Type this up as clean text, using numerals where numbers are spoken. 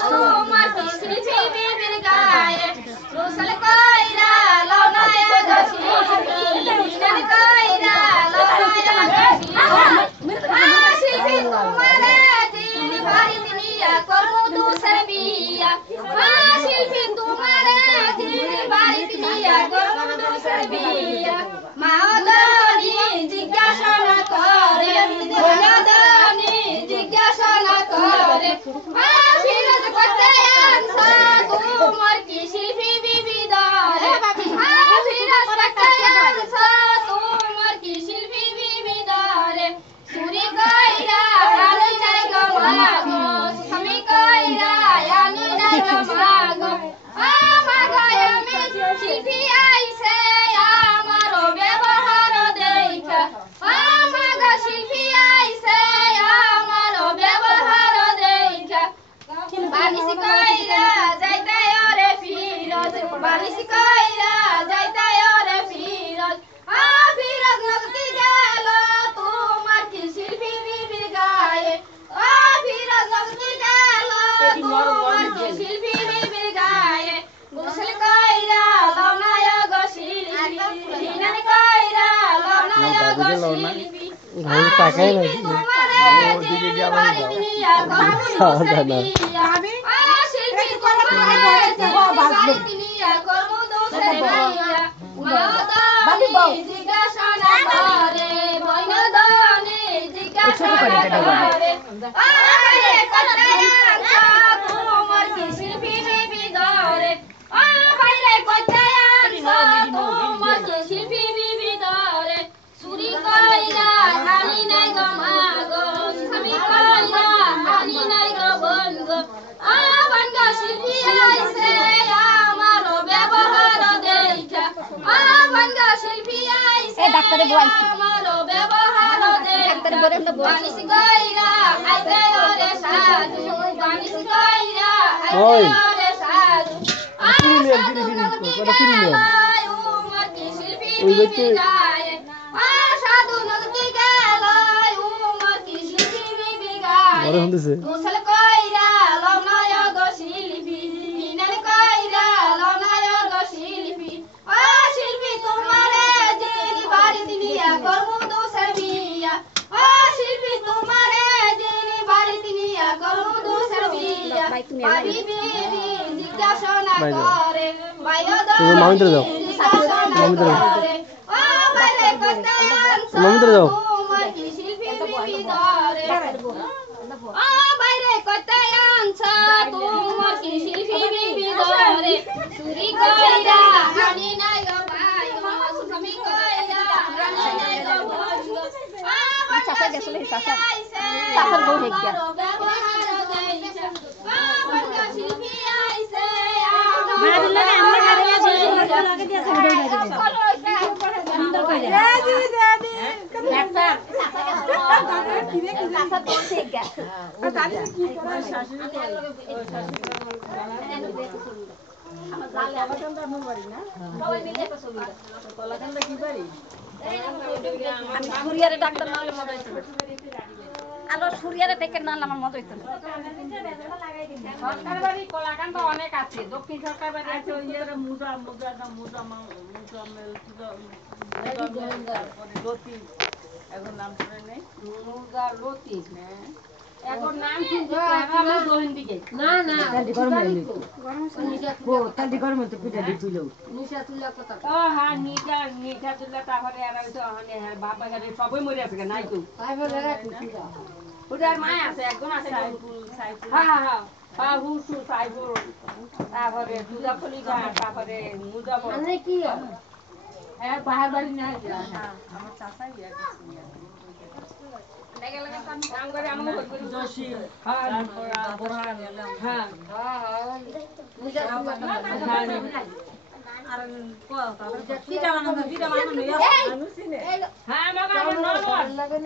তোমার কি শিল্পী বিবির গায়ে গোসল কইরা লওনায় গছি বিনান কইরা লওনায় গছি শিল্পী তোমারে জিনি বাড়ি নিয়া করমু দুসর বিয়া শিল্পী তোমারে জিনি বাড়ি নিয়া করমু দুসর বিয়া মাওদানি জিজ্ঞাসা না করে মাওদানি জিজ্ঞাসা না করে ফিরোজ করতে আনসা তোমার কি শিল্পী বিবি দরে ফিরোজ করতে আনসা তোমার কি শিল্পী বিবি দরে সুরি কইরা আলু নাই গো মাগো স্বামী কইরা আলু নাই গো মাগো আমি শিল্পী আইছে আমার ব্যবহার দেখা মাগো শিল্পী আইছে আমার ব্যবহার দেখা বালিশ কইরা যাইতে ওরে ফিরোজ বালিশ কইরা যাইতে ওরে ফিরোজ ফিরোজ নদী গেল তোমার কি শিল্পী বিবির গায়ে ফিরোজ নদী গেল তোমার কি শিল্পী বিবির গায়ে গোসল কইরা লওনায় গো শিল্পী বিনান কইরা লওনায় গো শিল্পী ভাই টাকাই নাই ওদিকে যাবেন না শিল্পী তোমারে জিনিয়া করমু দোসরে বিয়া মাদানি জিজ্ঞাসা না করে বৈনদানি জিজ্ঞাসা না করে আরে করতে আনসা তোমার কি শিল্পী বিবি দরে বাইরে করতে আনসা তোমার কি শিল্পী বিবি দরে সুরি কইরা আনি নাই গো মাগো স্বামী কইরা আনি নাই গো বোন গো বনগো শিল্পী আইছে আমার ব্যবহার দেখা বনগো শিল্পী আইছে আমার ব্যবহার দেখা বালিশ কইরা আইছে ওরে সাধু বালিশ কইরা আইছে ওরে সাধু উমর কি শিল্পী বিবি গায়ে সাধু নদী গেল উমর কি শিল্পী বিবি গায়ে গোসল কইরা লওনায় গো শিল্পী বিনান কইরা লওনায় গো শিল্পী শিল্পী তোমারে জিনি বাড়ি নিয়া করমু দুসর বিয়া শিল্পী তোমারে জিনি বাড়ি নিয়া করমু দুসর বিয়া বাড়ি বিবি জিজ্ঞাসা না করে মামিন্দ্র যাও মামিন্দ্র বাইরে করতে আনসা মামিন্দ্র যাও তোমার কি শিল্পী বিবি দরে বাইরে করতে আনসা তোমার কি শিল্পী বিবি দরে সুরি কইরা আনি নাই গো ভাই স্বামী কইরা আনি নাই গো বোন গো চাচা গেছলে চাচা চাচার বউ হয়ে গিয়া শিল্পী আইছে মার লাগে আমরা গাড়ি লাগে দিয়া সুন্দর কইরা ডাক্তার চাচা তো ঠিক আছে জানি কি করে শাশুড়ি আমার জালে আবারটা আমার বাড়ি না সবাই মিলে একটা ছবি কলাকান্দা কি বাড়ি আমি সুরিয়ারে ডাক্তার নালে মজা হইতো আলো সুরিয়ারে দেখে নালে আমার মজা হইতো সরকার বাড়ি কলাকান্দা অনেক আছে দক্ষিণ সরকার বাড়ি আছে ওই যে মুজা লতি এখন নাম শুনে নেই মুজা লতি এখন নাম শুনতে আমি দোহিন দিকে না তালদি গরম হতে পিঠা দি তুইলো নিশা তুইলা কথা ও হ্যাঁ নিশা তুইলা তারপরে আর হইতো মানে বাবা গারে সবই মরে আছে নাই তো তারপরে ওটার মা আছে একজন আছে সাইফুল হ্যাঁ হুসু সাইফুল তারপরে দুজা কলিজা তারপরে মুজা মানে কি বাহার বাড়ি না আমার চাচা ইয়া লাগে লাগে কাম করে আমরা করি জোশী হ্যাঁ বড়ান হ্যাঁ মুজা আর কো কি জামানা হ্যাঁ মাগা